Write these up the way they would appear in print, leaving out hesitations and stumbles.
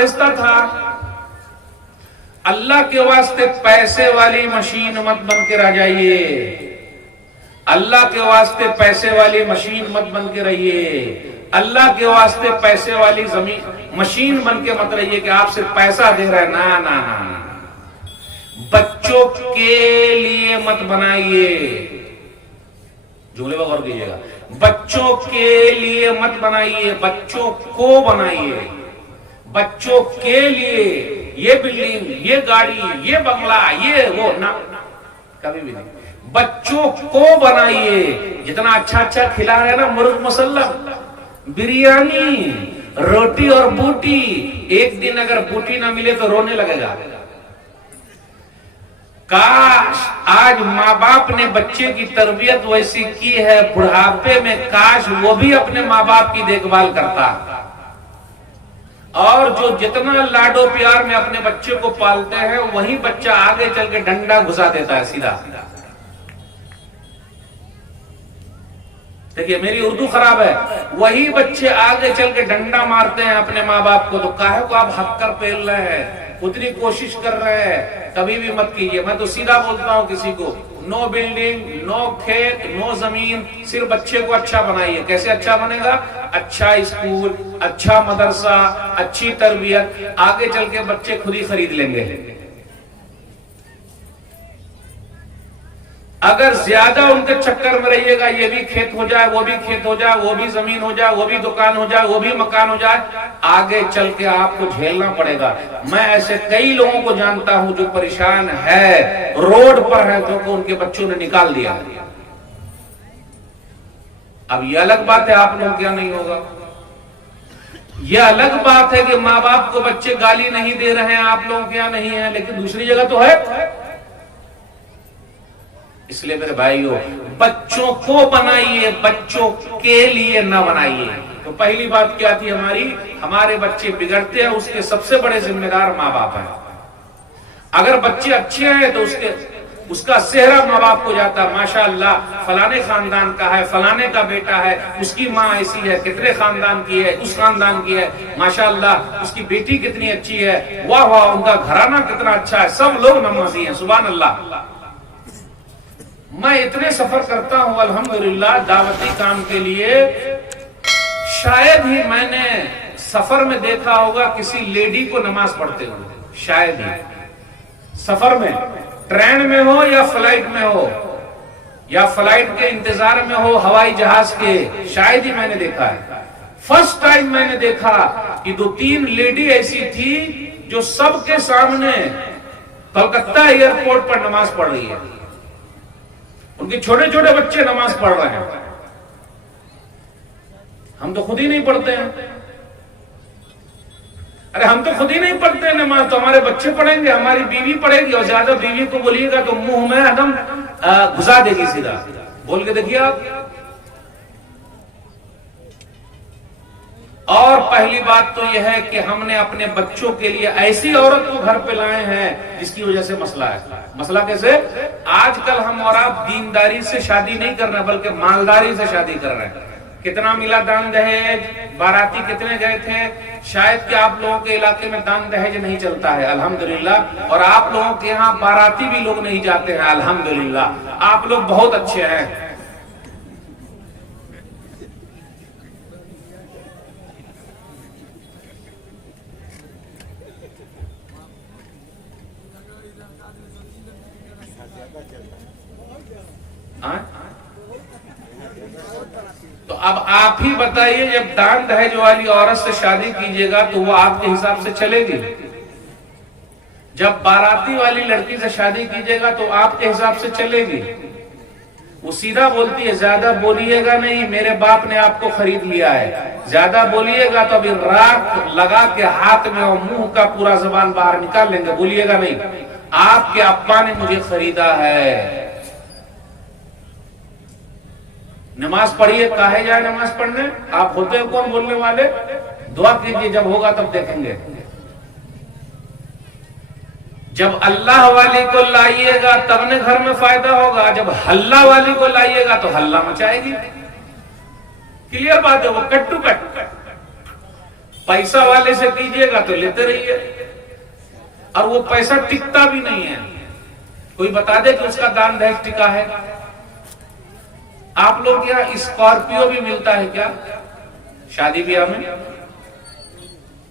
भेजता था। अल्लाह के वास्ते पैसे वाली मशीन मत बन के रह जाइए, अल्लाह के वास्ते पैसे वाली मशीन मत बन के रहिए, अल्लाह के वास्ते पैसे वाली जमीन मशीन बन के मत रहिए कि आप सिर्फ पैसा दे रहे हैं। ना ना ना, बच्चों के लिए मत बनाइए, जुमले पर गौर कीजिएगा, बच्चों के लिए मत बनाइए, बच्चों को बनाइए। बच्चों के लिए ये बिल्डिंग, ये गाड़ी, ये बंगला, ये वो ना, कभी भी नहीं। बच्चों को बनाइए। जितना अच्छा अच्छा खिला रहे ना, मुर्ग मुसल्लम, बिरयानी, रोटी और बूटी, एक दिन अगर बूटी ना मिले तो रोने लगेगा। काश आज माँ बाप ने बच्चे की तरबियत वैसी की है, बुढ़ापे में काश वो भी अपने माँ बाप की देखभाल करता। और जो जितना लाडो प्यार में अपने बच्चे को पालते हैं, वही बच्चा आगे चल के डंडा घुसा देता है सीधा। देखिए मेरी उर्दू खराब है, वही बच्चे आगे चल के डंडा मारते हैं अपने माँ बाप को। तो काहे को आप हक कर पेल रहे हैं, उतनी कोशिश कर रहे हैं, कभी भी मत कीजिए। मैं तो सीधा बोलता हूं किसी को, नो बिल्डिंग, नो खेत, नो जमीन, सिर्फ बच्चे को अच्छा बनाइए। कैसे अच्छा बनेगा? अच्छा स्कूल, अच्छा मदरसा, अच्छी तरबियत, आगे चल के बच्चे खुद ही खरीद लेंगे। अगर ज्यादा उनके चक्कर में रहिएगा, ये भी खेत हो जाए, वो भी खेत हो जाए, वो भी जमीन हो जाए, वो भी दुकान हो जाए, वो भी मकान हो जाए, आगे चल के आपको झेलना पड़ेगा। मैं ऐसे कई लोगों को जानता हूं जो परेशान है, रोड पर है, क्योंकि उनके बच्चों ने निकाल दिया। अब ये अलग बात है आप लोग क्या नहीं होगा, यह अलग बात है कि माँ बाप को बच्चे गाली नहीं दे रहे हैं, आप लोग क्या नहीं है, लेकिन दूसरी जगह तो है। इसलिए मेरे भाइयों, बच्चों को बनाइए, बच्चों के लिए न बनाइए। तो पहली बात क्या थी हमारी, हमारे बच्चे बिगड़ते हैं, उसके सबसे बड़े जिम्मेदार माँ बाप हैं। अगर बच्चे अच्छे हैं तो उसका सेहरा माँ बाप को जाता है, माशाअल्लाह फलाने खानदान का है, फलाने का बेटा है, उसकी माँ ऐसी है, कितने खानदान की है, उस खानदान की है, माशाअल्लाह उसकी बेटी कितनी अच्छी है, वाह वाह उनका घराना कितना अच्छा है, सब लोग नमाजी हैं, सुभान अल्लाह। मैं इतने सफर करता हूं अल्हम्दुलिल्लाह दावती काम के लिए, शायद ही मैंने सफर में देखा होगा किसी लेडी को नमाज पढ़ते हुए, शायद ही सफर में, ट्रेन में हो या फ्लाइट में हो या फ्लाइट के इंतजार में हो, हवाई जहाज के, शायद ही मैंने देखा है। फर्स्ट टाइम मैंने देखा कि 2-3 लेडी ऐसी थी जो सबके सामने कलकत्ता एयरपोर्ट पर नमाज पढ़ रही है। उनके छोटे छोटे बच्चे नमाज पढ़ रहे हैं, हम तो खुद ही नहीं पढ़ते हैं। अरे हम तो खुद ही नहीं पढ़ते हैं नमाज, तो हमारे बच्चे पढ़ेंगे, हमारी बीवी पढ़ेगी, और ज्यादा बीवी को बोलिएगा तो मुंह में एकदम घुसा देगी सीधा। बोल के देखिए आप। और पहली बात तो यह है कि हमने अपने बच्चों के लिए ऐसी औरत को घर पे लाए हैं जिसकी वजह से मसला है। मसला कैसे? आजकल हम और आप दीनदारी से शादी नहीं कर रहे बल्कि मालदारी से शादी कर रहे हैं। कितना मिला दान दहेज, बाराती कितने गए थे, शायद कि आप लोगों के इलाके में दान दहेज नहीं चलता है अल्हम्दुलिल्लाह, और आप लोगों के यहाँ बाराती भी लोग नहीं जाते हैं अल्हम्दुलिल्लाह। आप लोग बहुत अच्छे हैं। तो अब आप ही बताइए, जब दान दहेज वाली औरत से शादी कीजिएगा तो वो आपके हिसाब से चलेगी? जब बाराती वाली लड़की से शादी कीजिएगा तो आपके हिसाब से चलेगी? वो सीधा बोलती है, ज्यादा बोलिएगा नहीं, मेरे बाप ने आपको खरीद लिया है, ज्यादा बोलिएगा तो अभी राख लगा के हाथ में और मुंह का पूरा जबान बाहर निकाल लेंगे, बोलिएगा नहीं, आपके अब्बा ने मुझे खरीदा है। नमाज पढ़िए, काहे जाए नमाज पढ़ने? आप होते हो कौन बोलने वाले? दुआ कीजिए, जब होगा तब देखेंगे। जब अल्लाह वाली को लाइएगा तब ने घर में फायदा होगा, जब हल्ला वाली को लाइएगा तो हल्ला मचाएगी। क्लियर बात है वो, कट टू कट। पैसा वाले से कीजिएगा तो लेते रहिए, और वो पैसा टिकता भी नहीं है। कोई बता दे कि उसका दान दहेज टिका है? आप लोग क्या स्कॉर्पियो भी मिलता है क्या शादी ब्याह में?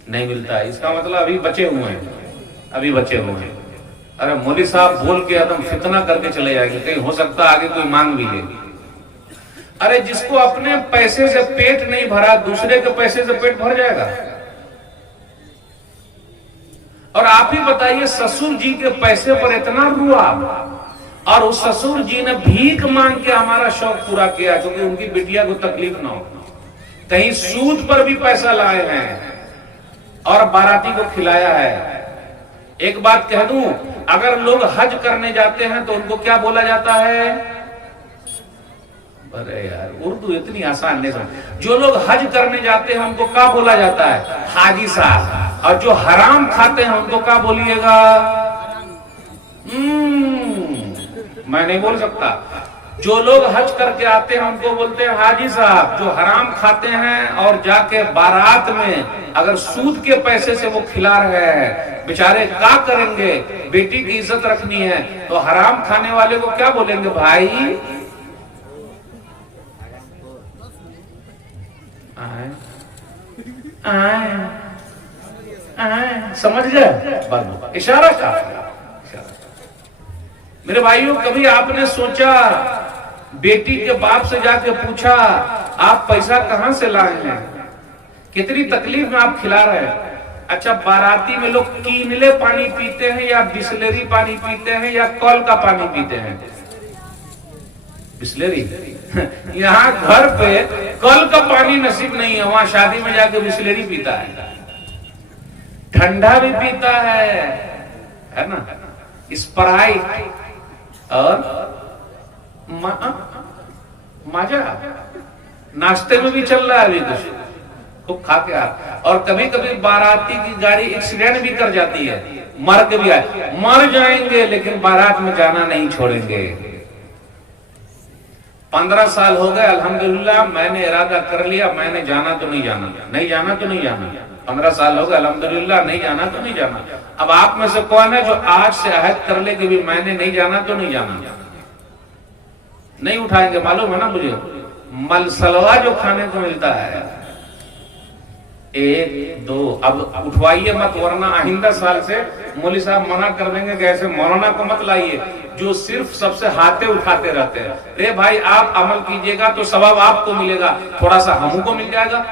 नहीं मिलता है। इसका मतलब अभी बचे हुए हैं, अभी बचे हुए हैं। अरे मौलवी साहब बोल के एकदम फितना करके चले जाएंगे, कहीं हो सकता है आगे कोई मांग भी ले। अरे जिसको अपने पैसे से पेट नहीं भरा, दूसरे के पैसे से पेट भर जाएगा? और आप ही बताइए, ससुर जी के पैसे पर इतना रुआब, और उस ससुर जी ने भीख मांग के हमारा शौक पूरा किया क्योंकि उनकी बिटिया को तकलीफ ना हो। कहीं सूद पर भी पैसा लाए हैं और बाराती को खिलाया है। एक बात कह दूं, अगर लोग हज करने जाते हैं तो उनको क्या बोला जाता है? अरे यार, उर्दू इतनी आसान नहीं समझ। जो लोग हज करने जाते हैं उनको क्या बोला जाता है? हाजी साहब। और जो हराम खाते हैं उनको क्या बोलिएगा? मैं नहीं बोल सकता। जो लोग हज करके आते हैं उनको बोलते हैं हाजी साहब। जो हराम खाते हैं और जाके बारात में अगर सूद के पैसे से वो खिला रहे हैं, बेचारे क्या करेंगे? बेटी की इज्जत रखनी है तो हराम खाने वाले को क्या बोलेंगे? भाई आए, आए, आए, समझ गए? इशारा का। मेरे भाइयों, कभी आपने सोचा, बेटी के बाप से जाके पूछा, आप पैसा कहां से लाए हैं? कितनी तकलीफ में आप खिला रहे हैं? अच्छा, बाराती में लोग कीनले पानी पीते हैं या बिस्लेरी पानी पीते हैं या कल का पानी पीते हैं? बिस्लेरी। यहाँ घर पे कल का पानी नसीब नहीं है, वहां शादी में जाके बिस्लेरी पीता है। ठंडा भी पीता है ना, स्प्राइट और माजा नाश्ते में भी चल रहा है अभी कुछ, खूब खा के आ। और कभी कभी बाराती की गाड़ी एक्सीडेंट भी कर जाती है, मर के भी आए। मर जाएंगे लेकिन बारात में जाना नहीं छोड़ेंगे। 15 साल हो गए, अल्हम्दुलिल्लाह मैंने इरादा कर लिया, मैंने जाना तो नहीं जाना, नहीं जाना तो नहीं जाना। 15 साल हो गए, अल्हम्दुलिल्लाह नहीं जाना तो नहीं जाना। अब आप में से कौन है जो आज से अहद कर ले कि भी मैंने नहीं जाना तो नहीं जाना? नहीं उठाएंगे, मालूम है ना मुझे। मलसलवा जो खाने को मिलता है, 1 2 अब उठवाइए मत, वरना आइंदा साल से मौलवी साहब मना कर देंगे कि ऐसे मौलाना को मत लाइए जो सिर्फ सबसे हाथे उठाते रहते हैं। अरे भाई, आप अमल कीजिएगा तो सवाब आपको मिलेगा, थोड़ा सा हमको मिल जाएगा।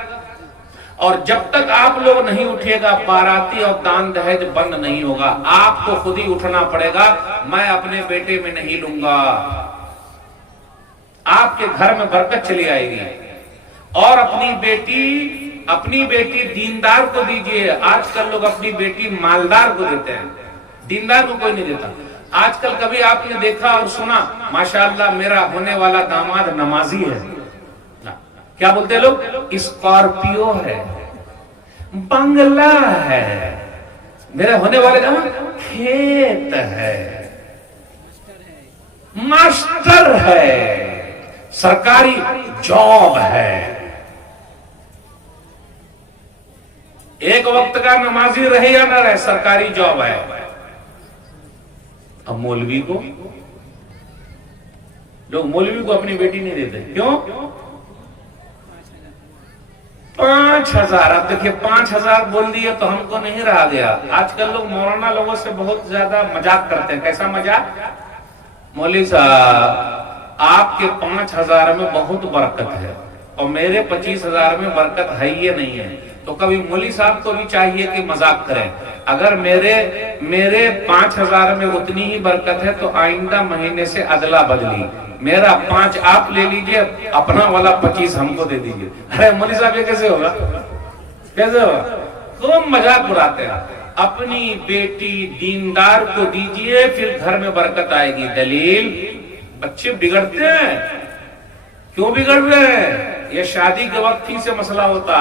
और जब तक आप लोग नहीं उठिएगा, बाराती और दान दहेज बंद नहीं होगा। आपको खुद ही उठना पड़ेगा। मैं अपने बेटे में नहीं लूंगा, आपके घर में बरकत चली आएगी। और अपनी बेटी दीनदार को दीजिए। आजकल लोग अपनी बेटी मालदार को देते हैं, दीनदार को कोई नहीं देता। आजकल कभी आपने देखा और सुना, माशाअल्लाह मेरा होने वाला दामाद नमाजी है, क्या बोलते हैं लोग? स्कॉर्पियो है, बंगला है, मेरे होने वाले दामाद खेत है, मास्टर है, सरकारी जॉब है, एक वक्त का नमाजी रहे या ना रहे, सरकारी जॉब है। अब मौलवी को, लोग मौलवी को अपनी बेटी नहीं देते, क्यों? 5000। अब देखिए, 5000 बोल दिए तो हमको नहीं रहा गया। आजकल लोग मौलाना लोगों से बहुत ज्यादा मजाक करते हैं। कैसा मजाक? मौलवी साहब, आपके 5000 में बहुत बरकत है और मेरे 25000 में बरकत है ही नहीं है। तो कभी मौलवी साहब को भी चाहिए कि मजाक करें। अगर मेरे 5000 में उतनी ही बरकत है तो आइंदा महीने से अदला बदली, मेरा 5 आप ले लीजिए, अपना वाला 25 हमको दे दीजिए। अरे मौलवी साहब, ये कैसे होगा? कैसे होगा? खूब मजाक उड़ाते हैं। अपनी बेटी दीनदार को दीजिए, फिर घर में बरकत आएगी। दलील, बच्चे बिगड़ते हैं। क्यों बिगड़ रहे हैं? ये शादी के वक्त ही से मसला होता।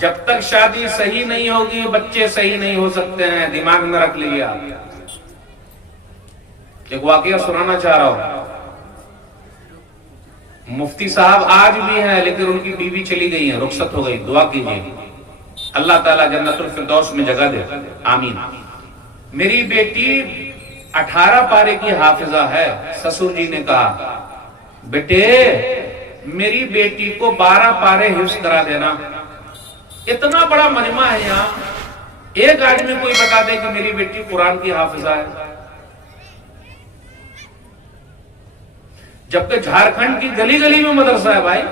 जब तक शादी सही नहीं होगी, बच्चे सही नहीं हो सकते हैं। दिमाग में रख लीजिए आप। एक वाकया सुनाना चाह रहा हूं। मुफ्ती साहब आज भी हैं, लेकिन उनकी बीवी चली गई है, रुखसत हो गई, दुआ कीजिए। अल्लाह ताला जन्नतुल फिरदौस में जगह दे, आमीन। मेरी बेटी 18 पारे की हाफिजा है। ससुर जी ने कहा, बेटे मेरी बेटी को 12 पारे हिफ्ज करा देना। इतना बड़ा मजमा है यहाँ, एक आदमी कोई बता दे कि मेरी बेटी कुरान की हाफिजा है। जबकि झारखंड की गली गली में मदरसा है भाई।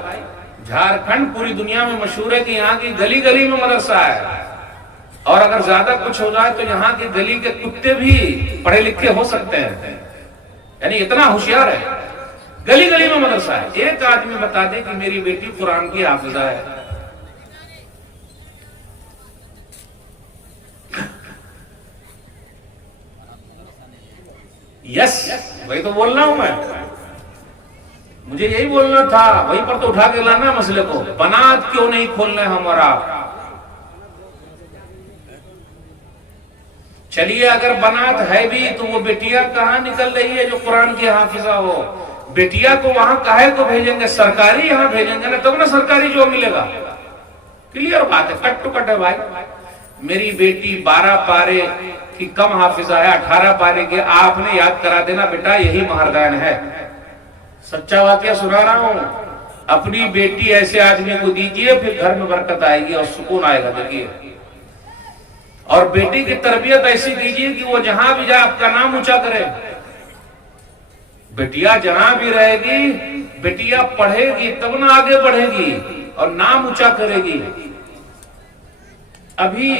झारखंड पूरी दुनिया में मशहूर है कि यहाँ की गली गली में मदरसा है, और अगर ज्यादा कुछ हो जाए तो यहाँ की गली के कुत्ते भी पढ़े लिखे हो सकते हैं, यानी इतना होशियार है। गली गली में मदरसा है। एक आदमी बता दे कि मेरी बेटी कुरान की हाफिजा है। यस, वही तो बोल रहा हूं मैं, मुझे यही बोलना था। वहीं पर तो उठा के लाना मसले को। बनात क्यों नहीं खोलना है हमारा? चलिए, अगर बनात है भी तो वो बेटिया कहां निकल रही है जो कुरान की हाफिजा हो? बेटिया को वहां काहे को भेजेंगे? सरकारी यहाँ भेजेंगे ना, तब ना सरकारी जॉब मिलेगा। क्लियर बात है, कट टू कट है भाई। मेरी बेटी 12 पारे की कम हाफिजा है, 18 पारे के। आपने याद करा देना बेटा, यही महरदान है। सच्चा वाकया सुना रहा हूं। अपनी बेटी ऐसे आदमी को दीजिए, फिर घर में बरकत आएगी और सुकून आएगा। देखिए, और बेटी की तरबियत ऐसी कीजिए कि वो जहां भी जाए आपका नाम ऊंचा करे। बेटिया जहां भी रहेगी, बेटिया पढ़ेगी तब ना आगे बढ़ेगी और नाम ऊंचा करेगी। अभी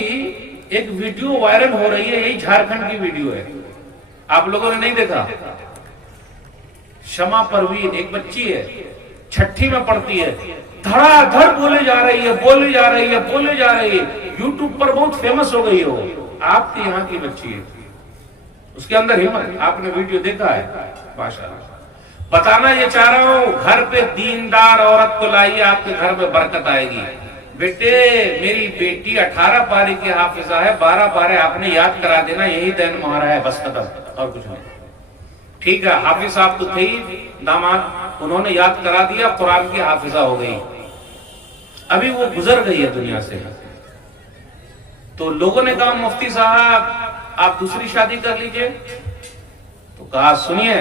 एक वीडियो वायरल हो रही है, यही झारखंड की वीडियो है, आप लोगों ने नहीं देखा? शमा परवीन एक बच्ची है, 6ठी में पढ़ती है, धड़ाधड़ बोले जा रही है, बोले जा रही है, बोले जा रही है। यूट्यूब पर बहुत फेमस हो गई हो। आपके यहाँ की बच्ची है, उसके अंदर हिम्मत। आपने वीडियो देखा है? माशाअल्लाह। बताना ये चाह रहा हूं, घर पे दीनदार औरत को लाइए, आपके घर में बरकत आएगी। बेटे मेरी बेटी 18 पारे की हाफिजा है, 12 पारे आपने याद करा देना, यही दैन मुहारा है, बस खत्म, और कुछ नहीं। ठीक है, हाफिज साहब तो थे ही, दामाद, उन्होंने याद करा दिया, कुरान की हाफिजा हो गई। अभी वो गुजर गई है दुनिया से। तो लोगों ने कहा, मुफ्ती साहब आप दूसरी शादी कर लीजिए। तो कहा, सुनिए,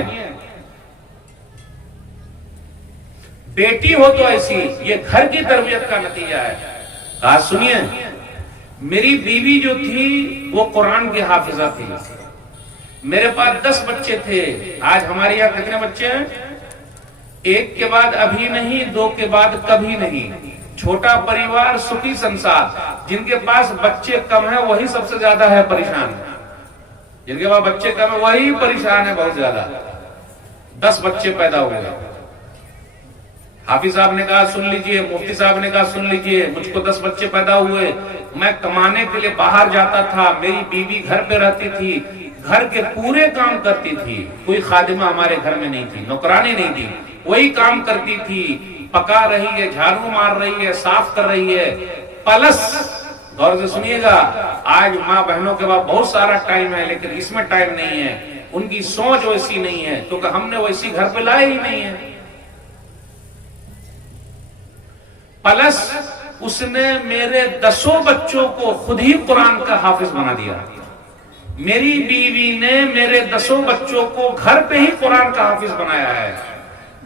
बेटी हो तो ऐसी, ये घर की तरबियत का नतीजा है। कहा, सुनिए, मेरी बीवी जो थी वो कुरान की हाफिजा थी। मेरे पास 10 बच्चे थे। आज हमारे यहाँ कितने बच्चे हैं? 1 के बाद अभी नहीं, 2 के बाद कभी नहीं। छोटा परिवार, सुखी संसार। जिनके पास बच्चे कम है वही सबसे ज्यादा है परेशान। जिनके पास बच्चे कम है वही परेशान है बहुत ज्यादा। 10 बच्चे पैदा हुए। हाफिज साहब ने कहा सुन लीजिए, मुफ्ती साहब ने कहा सुन लीजिए, मुझको 10 बच्चे पैदा हुए। मैं कमाने के लिए बाहर जाता था, मेरी बीवी घर पे रहती थी, घर के पूरे काम करती थी। कोई खादिमा हमारे घर में नहीं थी, नौकरानी नहीं थी, वही काम करती थी। पका रही है, झाड़ू मार रही है, साफ कर रही है। प्लस गौर से सुनिएगा, आज माँ बहनों के पास बहुत सारा टाइम है, लेकिन इसमें टाइम नहीं है। उनकी सोच वैसी नहीं है, क्योंकि हमने वैसी घर पे लाए ही नहीं है। प्लस उसने मेरे 10 बच्चों को खुद ही कुरान का हाफिज बना दिया। मेरी बीवी ने मेरे 10 बच्चों को घर पे ही कुरान का हाफिज बनाया है।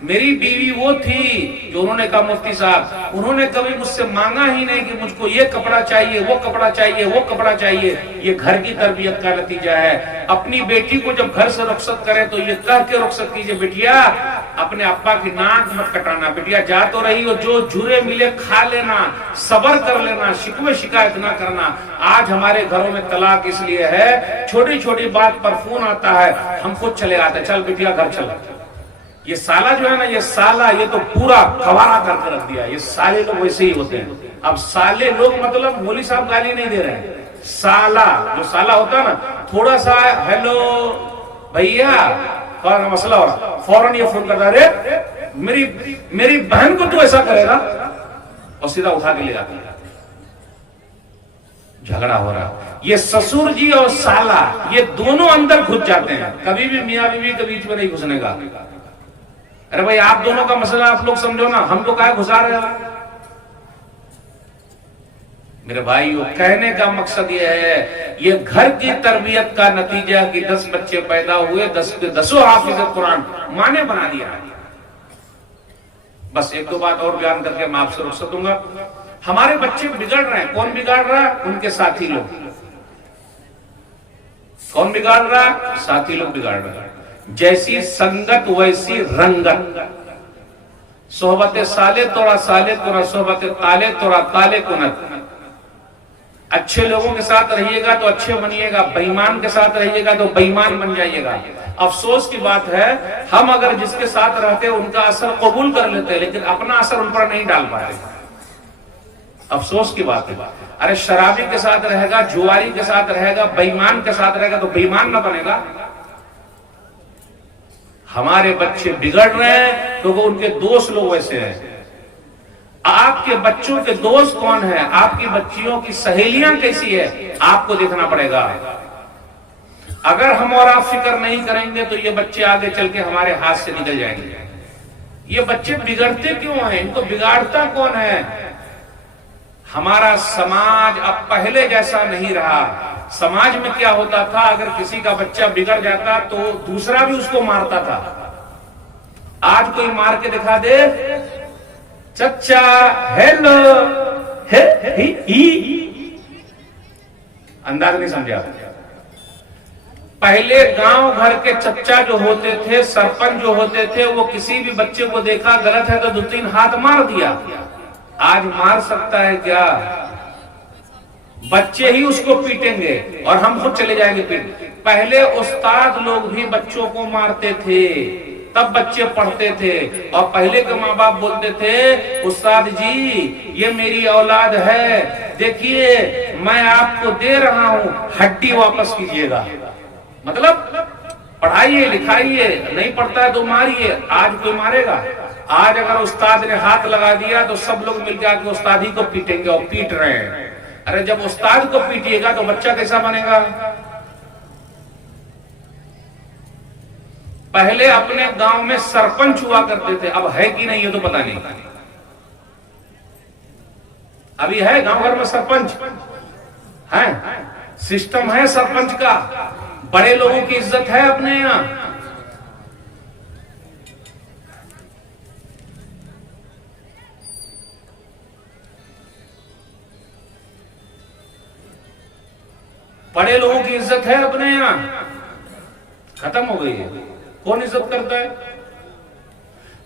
मेरी बीवी वो थी जो उन्होंने कहा, मुफ्ती साहब, उन्होंने कभी मुझसे मांगा ही नहीं कि मुझको ये कपड़ा चाहिए, वो कपड़ा चाहिए, वो कपड़ा चाहिए। ये घर की तरबियत का नतीजा है। अपनी बेटी को जब घर से रुखसत करे तो ये कह के रुखसत कीजिए, बिटिया अपने अब्बा की नाक मत कटाना, बिटिया जा तो रही हो, जो जुरे मिले खा लेना, सबर कर लेना, शिकवे शिकायत ना करना। आज हमारे घरों में तलाक इसलिए है, छोटी छोटी बात पर फोन आता है, हम खुद चले आते, चल बिटिया घर चल। ये साला जो है ना, ये साला, ये तो पूरा गवारा करके रख दिया। ये साले लोग वैसे ही होते हैं। अब साले लोग मतलब मौली साहब गाली नहीं दे रहे हैं, साला जो साला होता है ना, थोड़ा सा हेलो भैया का मसला हो रहा, फौरन ये फोन करता, अरे मेरी बहन को तू ऐसा करेगा, और सीधा उठा के ले जाता। झगड़ा हो रहा। ये ससुर जी और साला, ये दोनों अंदर घुस जाते हैं। कभी भी मियां बीवी के बीच में नहीं घुसने का। अरे भाई, आप दोनों का मसला आप लोग समझो ना, हमको काहे घुसा रहे हो? मेरे भाइयों, कहने का मकसद यह है, ये घर की तरबियत का नतीजा कि 10 बच्चे पैदा हुए, 10 के 10 हाफिज कुरान माँ ने बना दिया। बस एक दो बात और बयान करके मैं आपसे रुखसत दूंगा। हमारे बच्चे बिगड़ रहे हैं, कौन बिगाड़ रहा है? उनके साथी लोग। कौन बिगाड़ रहा है? साथी लोग बिगाड़ रहे हैं। जैसी संगत वैसी रंगत, सोहबत साले तोड़ा सोहबत ताले तोड़ा ताले कुनत। अच्छे लोगों के साथ रहिएगा तो अच्छे बनिएगा, बेईमान के साथ रहिएगा तो बेईमान बन जाइएगा। अफसोस की बात है, हम अगर जिसके साथ रहते हैं उनका असर कबूल कर लेते हैं, लेकिन अपना असर उन पर नहीं डाल पाते। अफसोस की बात है। अरे शराबी के साथ रहेगा, जुआरी के साथ रहेगा, बेईमान के साथ रहेगा तो बेईमान ना बनेगा। हमारे बच्चे बिगड़ रहे हैं तो वो उनके दोस्त लोग वैसे हैं। आपके बच्चों के दोस्त कौन है, आपकी बच्चियों की सहेलियां कैसी है, आपको देखना पड़ेगा। अगर हम और आप फिक्र नहीं करेंगे तो ये बच्चे आगे चल के हमारे हाथ से निकल जाएंगे। ये बच्चे बिगड़ते क्यों हैं, इनको बिगाड़ता कौन है? हमारा समाज अब पहले जैसा नहीं रहा। समाज में क्या होता था, अगर किसी का बच्चा बिगड़ जाता तो दूसरा भी उसको मारता था। आज कोई मार के दिखा दे, चच्चा हेलो हे ही, अंदाज नहीं समझा। पहले गांव घर के चच्चा जो होते थे, सरपंच जो होते थे, वो किसी भी बच्चे को देखा गलत है तो 2-3 हाथ मार दिया। आज मार सकता है क्या? बच्चे ही उसको पीटेंगे और हम खुद चले जाएंगे पीट। पहले उस्ताद लोग भी बच्चों को मारते थे, तब बच्चे पढ़ते थे। और पहले के माँ बाप बोलते थे, उस्ताद जी ये मेरी औलाद है, देखिए मैं आपको दे रहा हूं, हड्डी वापस कीजिएगा। मतलब पढ़ाइए लिखाइए, नहीं पढ़ता है तो मारिए। आज कोई मारेगा? आज अगर उस्ताद ने हाथ लगा दिया तो सब लोग मिलकर आके उस्ताद ही को पीटेंगे और पीट रहे हैं। अरे जब उस्ताद को पीटिएगा तो बच्चा कैसा बनेगा? पहले अपने गांव में सरपंच हुआ करते थे, अब है कि नहीं ये तो पता नहीं। अभी है गांव भर में सरपंच है, सिस्टम है सरपंच का, बड़े लोगों की इज्जत है अपने यहां। बड़े लोगों की इज्जत है अपने यहां, खत्म हो गई है। कौन इज्जत करता है?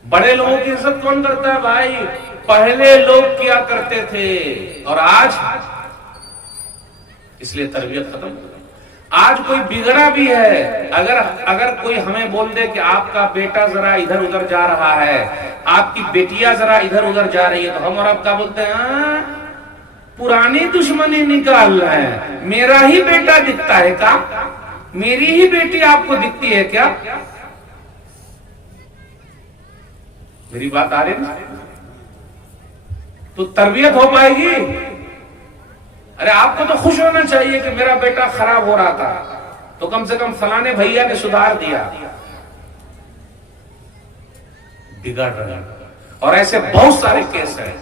बड़े लोगों की इज्जत कौन करता है भाई? पहले लोग किया करते थे और आज, इसलिए तरबियत खत्म। आज कोई बिगड़ा भी है, अगर कोई हमें बोल दे कि आपका बेटा जरा इधर उधर जा रहा है, आपकी बेटियां जरा इधर उधर जा रही है, तो हम और आप क्या बोलते हैं? पुरानी दुश्मनी निकाल रहे हैं। मेरा ही बेटा दिखता है क्या? मेरी ही बेटी आपको दिखती है क्या? मेरी बात आ रही ना? तो तरबियत हो पाएगी? अरे आपको तो खुश होना चाहिए कि मेरा बेटा खराब हो रहा था तो कम से कम फलाने भैया ने सुधार दिया। बिगड़ रहे हैं और ऐसे बहुत सारे केस हैं।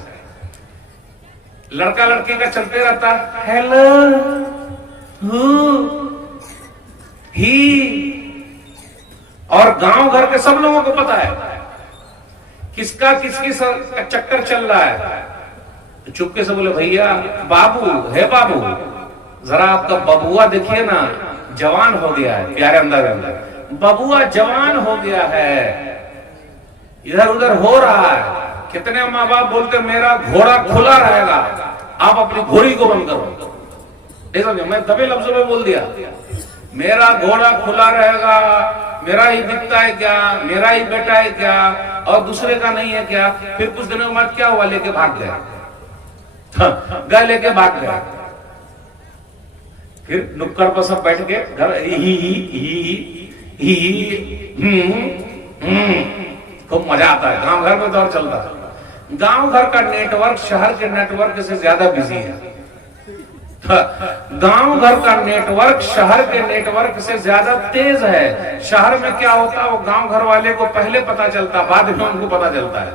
लड़का लड़की का चलते रहता, हेलो ही, और गांव घर के सब लोगों को पता है किसका किसकी चक्कर चल रहा है। तो चुपके से बोले, भैया बाबू है, बाबू जरा आपका बबुआ देखिए ना, जवान हो गया है। प्यारे अंदर बबुआ जवान हो गया है, इधर उधर हो रहा है। कितने माँ बाप बोलते मेरा घोड़ा खुला रहेगा, आप अपनी घोड़ी को बंद करो। समझो, मैं दबे लफ्जों में बोल दिया, मेरा घोड़ा खुला रहेगा, मेरा ही दिखता है क्या, मेरा ही बेटा है क्या, और दूसरे का नहीं है क्या। फिर कुछ दिनों बाद क्या हुआ, लेके भाग गया, गए लेके भाग गया। फिर नुक्कड़ पर सब बैठ के घर खूब मजा आता है। गांव घर में दौर चलता है। गांव घर का नेटवर्क शहर के नेटवर्क से ज्यादा बिजी है। गांव घर का नेटवर्क शहर के नेटवर्क से ज्यादा तेज है। शहर में क्या होता है, वो गांव घर वाले को पहले पता चलता, बाद में उनको पता चलता है।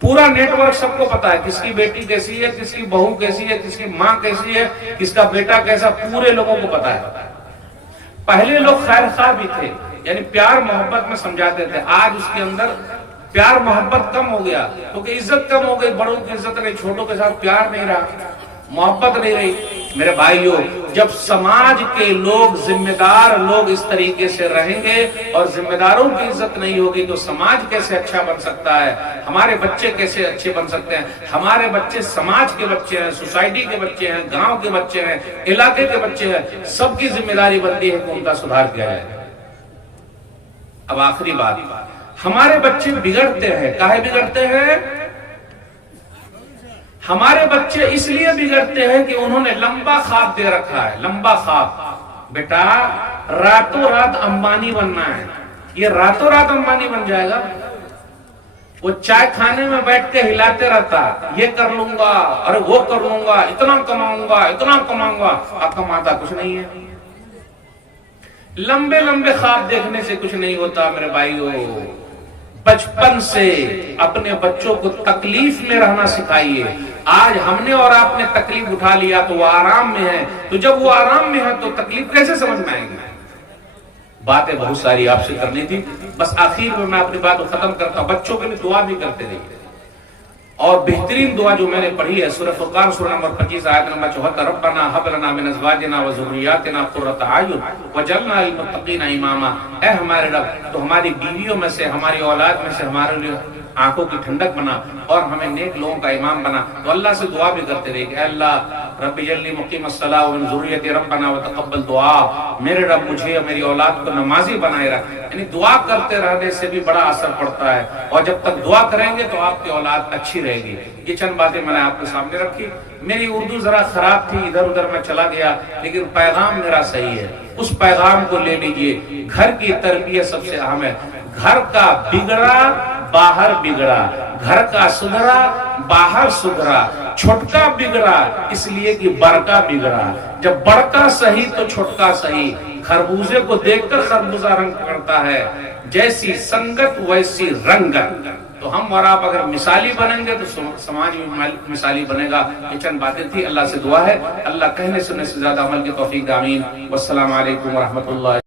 पूरा नेटवर्क सबको पता है, किसकी बेटी कैसी है, किसकी बहू कैसी है, किसकी माँ कैसी है, किसका बेटा कैसा, पूरे लोगों को पता है। पहले लोग खैर खा भी थे, यानी प्यार मोहब्बत में समझाते थे। आज उसके अंदर प्यार मोहब्बत कम हो गया, क्योंकि इज्जत कम हो गई, बड़ों की इज्जत नहीं, छोटों के साथ प्यार नहीं रहा, मोहब्बत नहीं रही। मेरे भाइयों, जब समाज के लोग, जिम्मेदार लोग इस तरीके से रहेंगे और जिम्मेदारों की इज्जत नहीं होगी तो समाज कैसे अच्छा बन सकता है, हमारे बच्चे कैसे अच्छे बन सकते हैं। हमारे बच्चे समाज के बच्चे हैं, सोसाइटी के बच्चे हैं, गांव के बच्चे हैं, इलाके के बच्चे हैं, सबकी जिम्मेदारी बनती है कि उनका सुधार किया जाए। अब आखिरी बात, हमारे बच्चे बिगड़ते हैं, काहे बिगड़ते हैं? हमारे बच्चे इसलिए बिगड़ते हैं कि उन्होंने लंबा ख्वाब दे रखा है, लंबा ख्वाब। बेटा रातों रात अंबानी बनना है, ये रातों रात अंबानी बन जाएगा। वो चाय खाने में बैठ के हिलाते रहता, ये कर लूंगा, अरे वो कर लूंगा, इतना कमाऊंगा, इतना कमाऊंगा, अब कमाता कुछ नहीं है। लंबे लंबे ख्वाब देखने से कुछ नहीं होता मेरे भाइयों। बचपन से अपने बच्चों को तकलीफ में रहना सिखाइए। आज हमने और आपने तकलीफ उठा लिया तो वो आराम में है, तो जब वो आराम में है तो तकलीफ कैसे समझ में आएगी? बातें बहुत सारी आपसे करनी थी, बस आखिर में मैं अपनी बात को खत्म करता हूं। बच्चों के लिए दुआ भी करते रहिए, और बेहतरीन दुआ जो मैंने पढ़ी है सूरह फुरकान सूरह नंबर 25 आयत नंबर 74, रब्बना हब लना मिन अज़वाजिना व ज़ुर्रिय्यातिना क़ुर्रता अयुन वजअलना लिल-मुत्तक़ीना इमामा। ऐ हमारे रब, तो हमारी बीवियों में से, हमारी औलाद में से हमारे लिए आंखों की ठंडक बना और हमें नेक लोगों का इमाम बना। तो अल्लाह से दुआ भी करते रहे कि अल्लाह रब्बी जल्ली मुक़ीमस्सलाह व मिन ज़ुर्रिय्यती रब्बना व तक़ब्बल दुआ। मेरे रब मुझे और मेरी औलाद को नमाजी बनाए रख। यानी दुआ करते रहने से भी बड़ा असर पड़ता है, और जब तक दुआ करेंगे तो आपकी औलाद अच्छी रहेगी। ये चंद बातें मैंने आपके सामने रखी। मेरी उर्दू जरा खराब थी, इधर उधर मैं चला गया, लेकिन पैगाम मेरा सही है। उस पैगाम को ले लीजिए। घर की तरबियत सबसे अहम है। घर का बिगड़ा बाहर बिगड़ा, घर का सुधरा बाहर सुधरा, छोटका बिगड़ा इसलिए कि बड़का बिगड़ा। जब बड़का सही तो छोटका सही। खरबूजे को देखकर खरबूजा रंग पकड़ता है, जैसी संगत वैसी रंगत। तो हम और आप अगर मिसाली बनेंगे तो समाज में मिसाली बनेगा। ये चंद बातें थी। अल्लाह से दुआ है, अल्लाह कहने सुनने से ज्यादा अमल की तौफीक। आमीन। वस्सलाम अलैकुम व रहमतुल्लाह।